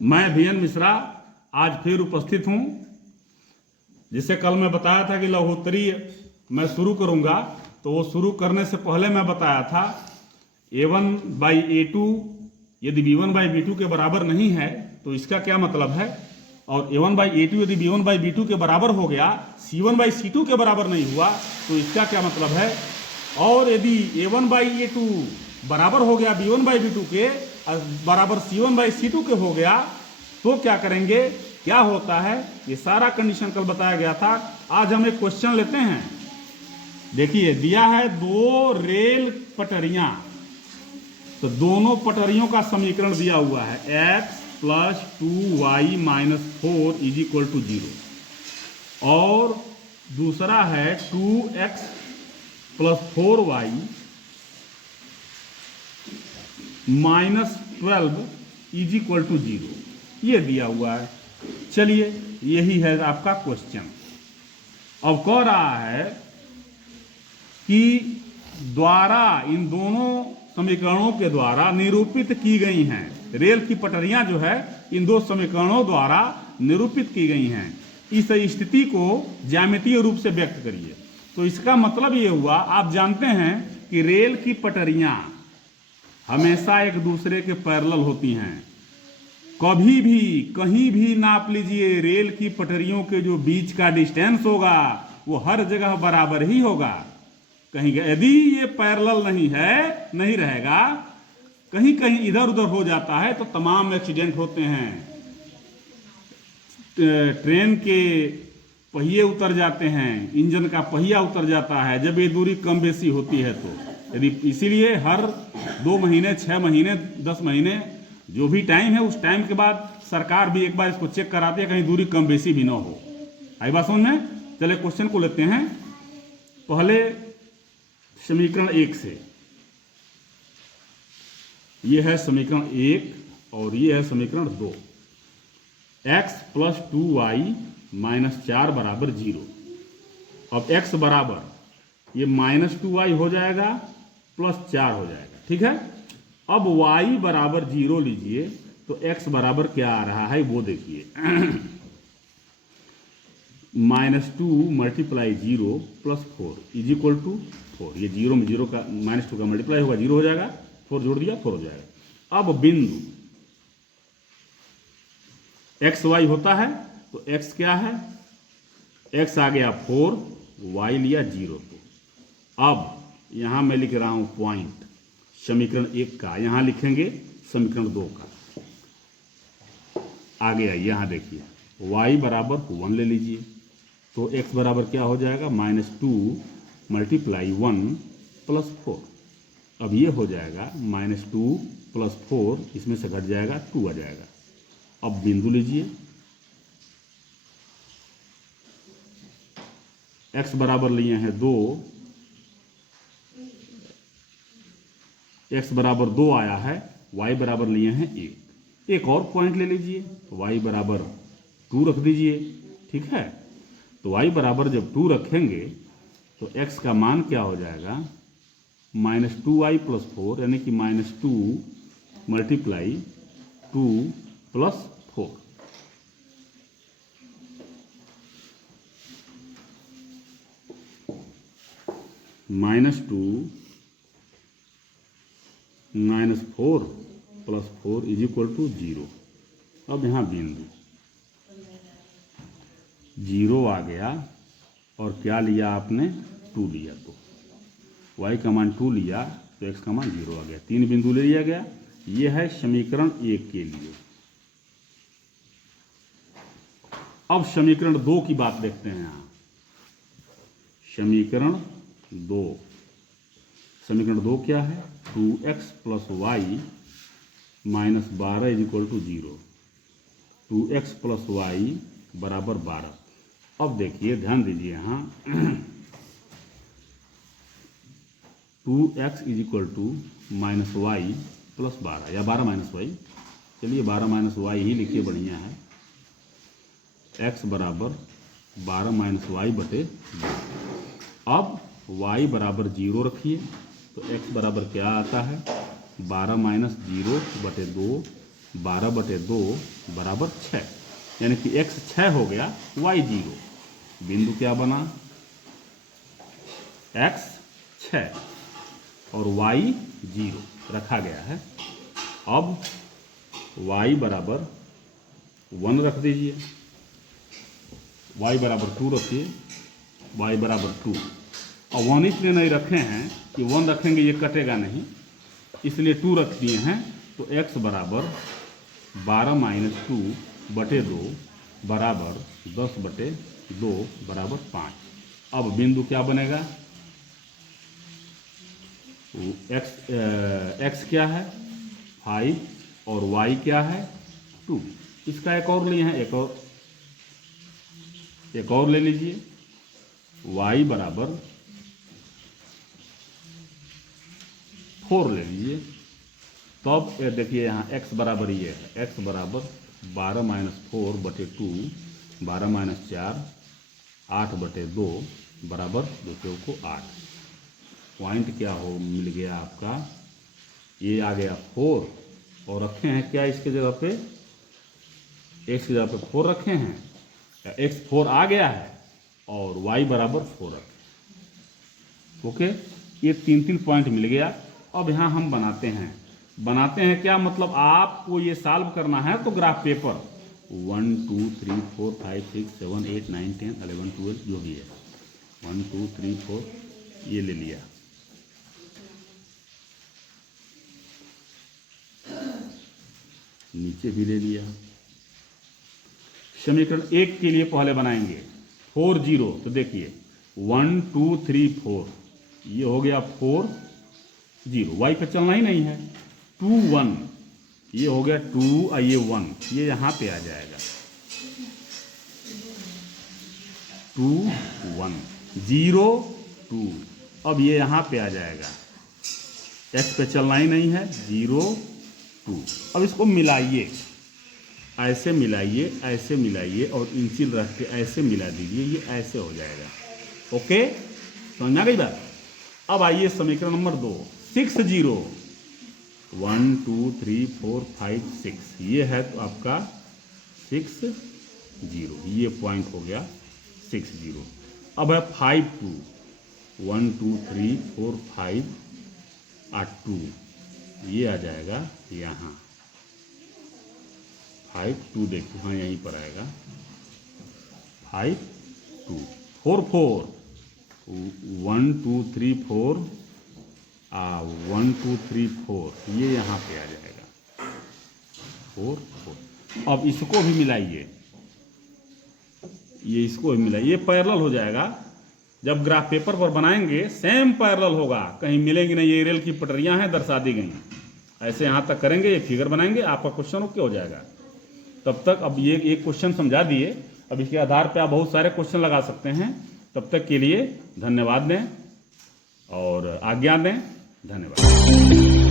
मैं VN मिश्रा आज फिर उपस्थित हूं। जिसे कल मैं बताया था कि लघुत्तरी मैं शुरू करूंगा, तो वो शुरू करने से पहले मैं बताया था A1/A2 यदि B1/B2 के बराबर नहीं है तो इसका क्या मतलब है, और A1/A2 यदि B1/B2 के बराबर हो गया, C1/C2 के बराबर नहीं हुआ तो इसका क्या मतलब है, और यदि A1/A2 बराबर हो गया B1/B2 के बराबर C1/C2 के हो गया तो क्या करेंगे, क्या होता है, ये सारा कंडीशन कल बताया गया था। आज हम एक क्वेश्चन लेते हैं। देखिए दिया है दो रेल पटरियां, तो दोनों पटरियों का समीकरण दिया हुआ है x + 2y - 4 = 0, और दूसरा है 2x + 4y - 12 = 0, ये दिया हुआ है। चलिए यही है आपका क्वेश्चन। अब कह रहा है कि द्वारा इन दोनों समीकरणों के द्वारा निरूपित की गई हैं, रेल की पटरियां जो है इन दो समीकरणों द्वारा निरूपित की गई हैं, इस स्थिति को ज्यामितीय रूप से व्यक्त करिए। तो इसका मतलब ये हुआ, आप जानते हैं कि रेल की पटरियां हमेशा एक दूसरे के पैरेलल होती हैं। कभी भी कहीं भी नाप लीजिए, रेल की पटरियों के जो बीच का डिस्टेंस होगा वो हर जगह बराबर ही होगा। कहीं यदि ये पैरेलल नहीं है, नहीं रहेगा, कहीं कहीं इधर उधर हो जाता है तो तमाम एक्सीडेंट होते हैं। ट्रेन के पहिए उतर जाते हैं, इंजन का पहिया उतर जाता है जब ये दूरी कम बेसी होती है तो। यदि इसीलिए हर 2 महीने, 6 महीने, 10 महीने जो भी टाइम है उस टाइम के बाद सरकार भी एक बार इसको चेक कराती है कहीं दूरी कम बेसी भी ना हो। आई बात समझ में? चले क्वेश्चन को लेते हैं। पहले समीकरण 1 से, ये है समीकरण 1 और ये है समीकरण 2। x + 2y - 4 = 0। अब x बराबर ये -2y हो जाएगा +4 हो जाएगा, ठीक है। अब y बराबर 0 लीजिए तो x बराबर क्या आ रहा है वो देखिए -2 × 0 + 4 = 4। ये 0 में 0 का -2 का मल्टीप्लाई होगा, 0 हो जाएगा, 4 जोड़ दिया 4 हो जाएगा। अब बिंदु x y होता है तो x क्या है, x आ गया 4, y लिया 0। तो अब यहां मैं लिख रहा हूं पॉइंट समीकरण 1 का, यहां लिखेंगे समीकरण 2 का। आगे आइए, यहां देखिए y बराबर 1 ले लीजिए तो x बराबर क्या हो जाएगा, -2 × 1 + 4। अब ये हो जाएगा -2 + 4, इसमें से घट जाएगा 2 आ जाएगा। अब बिंदु लीजिए, x बराबर लिए हैं 2, x बराबर 2 आया है, y बराबर लिए हैं 1। एक और पॉइंट ले लीजिए, y बराबर 2 रख दीजिए, ठीक है। तो y बराबर जब 2 रखेंगे तो x का मान क्या हो जाएगा, -2y + 4, यानी कि -2 × 2 + 4। -2 - 4 + 4 = 0। अब यहाँ बिंदु 0 आ गया और क्या लिया आपने, 2 लिया, तो y का मान 2 लिया तो x का मान 0 आ गया। 3 बिंदु ले लिया गया। ये है समीकरण 1 के लिए। अब समीकरण 2 की बात देखते हैं। यहाँ समीकरण 2, समीकरण 2 क्या है, 2x + y - 12 = 0। 2x + y = 12। अब देखिए, ध्यान दीजिए, यहाँ 2x = -y + 12 या 12 - y, चलिए 12 - y ही लिखिए, बढ़िया है। x बराबर 12 - y / 2। अब y बराबर 0 रखिए तो x बराबर क्या आता है, 12 - 0 / 2 12/2 बराबर 6, यानी कि x 6 हो गया, y 0। बिंदु क्या बना, x 6 और y 0 रखा गया है। अब y बराबर 1 रख दीजिए, y बराबर 2 रखिए, y बराबर 2। और 1 इसलिए नहीं रखे हैं कि 1 रखेंगे ये कटेगा नहीं, इसलिए 2 रख दिए हैं। तो x बराबर 12-2/2 बराबर 10/2 बराबर 5। अब बिंदु क्या बनेगा, x क्या है 5 और y क्या है 2। इसका एक और लिए हैं, एक और ले लीजिए, y बराबर 4 ले लीजिए। तब देखिए यहाँ x बराबर ये है, x बराबर 12-4/2 12-4 8/2 बराबर 2 को 8। पॉइंट क्या हो मिल गया आपका, ये आ गया 4 और रखे हैं क्या इसके जगह पे, x की जगह पे 4 रखे हैं, x 4 आ गया है और y बराबर 4 रखे। ओके, ये 3 पॉइंट मिल गया। अब यहाँ हम बनाते हैं क्या, मतलब आपको ये सॉल्व करना है तो ग्राफ पेपर 1 2 3 4 5 6 7 8 9 10 11 12 जो भी है 1 2 3 4 ये ले लिया, नीचे भी ले लिया। समीकरण 1 के लिए पहले बनाएंगे 4 0, तो देखिए 1 2 3 4 ये हो गया 4 0, y पे चलना ही नहीं है। 2 1 ये हो गया 2 और ये 1 ये यहाँ पे आ जाएगा, 2 1 0 2, अब ये यहाँ पे आ जाएगा, x पे चलना ही नहीं है 0 2। अब इसको मिलाइए, ऐसे मिलाइए, ऐसे मिलाइए और इंचिल रख के ऐसे मिला दीजिए, ये ऐसे हो जाएगा। ओके, समझ में आ गई बात। अब आइए समीकरण नंबर 2, 6 0 1 2 3 4 5 6 ये है तो आपका 6 0, ये पॉइंट हो गया 6 0। अब है 5 2 1 2 3 4 5 8 2 ये आ जाएगा यहाँ 5 2 देखिए, हाँ यहीं पर आएगा 5 2 4 4 1 2 3 4 1 2 3 4 ये यहाँ पे आ जाएगा 4 4। अब इसको भी मिलाइए, ये इसको भी मिलाइए, ये पैरेलल हो जाएगा। जब ग्राफ पेपर पर बनाएंगे सेम पैरेलल होगा, कहीं मिलेंगे नहीं। ये रेल की पटरियां हैं दर्शा दी गई, ऐसे यहाँ तक करेंगे, ये फिगर बनाएंगे, आपका क्वेश्चन ओके हो जाएगा। तब तक अब ये एक क्वेश्चन समझा दिए, अब इसके आधार पे आप बहुत सारे क्वेश्चन लगा सकते हैं। तब तक के लिए धन्यवाद दें और आज्ञा दें, धन्यवाद।